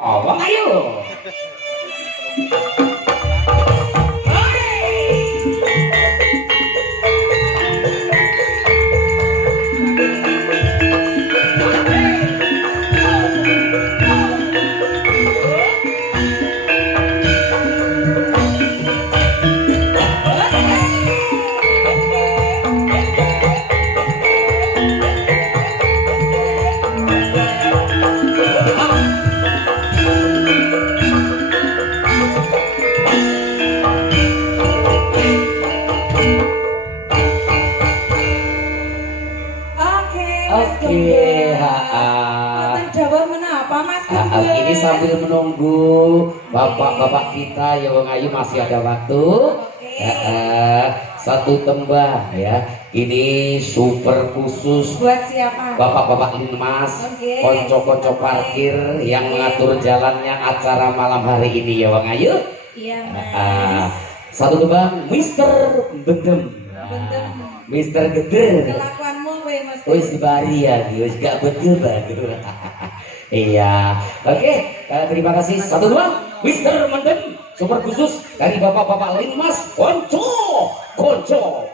Apa ayo? Ini sambil menunggu bapak-bapak kita ya Wong Ayu masih ada waktu. Satu tembang ya. Ini super khusus buat siapa? Bapak-bapak Linmas, konco-konco parkir yang mengatur jalannya acara malam hari ini ya Wong Ayu. Iya, Mas. Satu tembang Mister Bendem. Mister Gede. Kelakuanmu we Mas. Wis dibari ya, wis gak betul bagus. Iya, oke, terima kasih. Satu dua, Mister Mendem, super khusus dari bapak-bapak Linmas, konco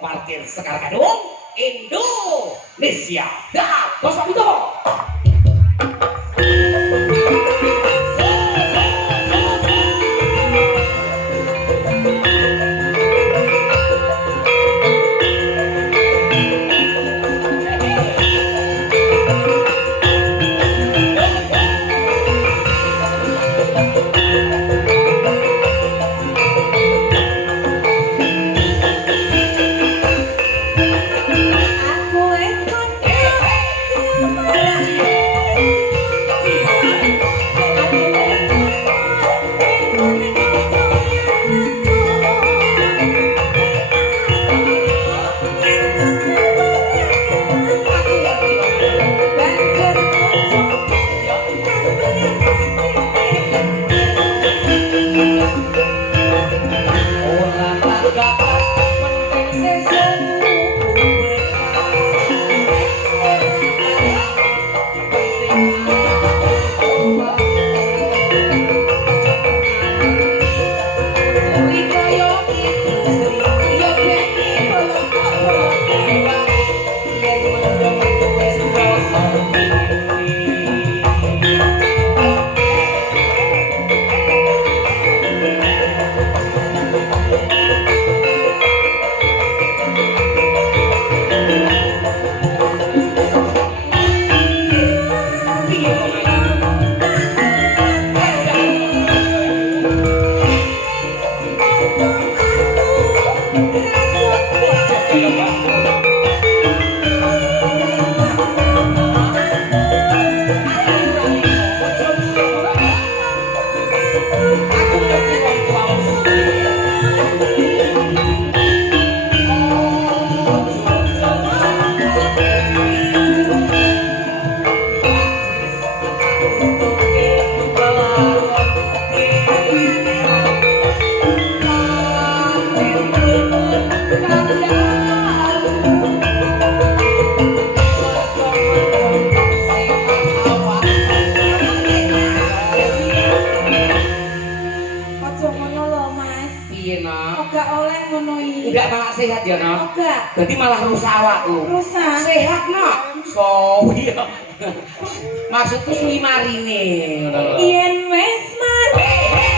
parkir Sekar Gadung, Indonesia. Dah, Bos Pamito. Sehat ya nak? Enggak. Berarti malah rusak awakku. Rusak. Sehat nak? So iya. Maksudku suwi marine ngono lho. Yen wis mari. Hey!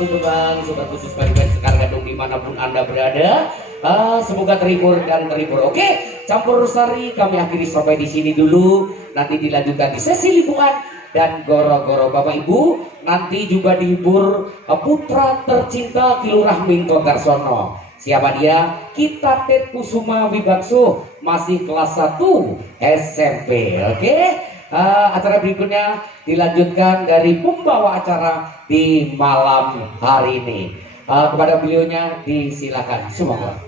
untuk Bang super khusus bagi Sekar Gadung dimanapun Anda berada. Semoga terhibur dan terhibur. Oke, campur sari kami akhiri sampai di sini dulu. Nanti dilanjutkan di sesi libuan dan goro-goro Bapak Ibu. Nanti juga dihibur putra tercinta Kilurah Minto Darsono. Siapa dia? Kita Ted Kusuma Wibaksu, masih kelas 1 SMP. Oke. Acara berikutnya dilanjutkan dari pembawa acara di malam hari ini. Kepada beliaunya disilakan. Semoga.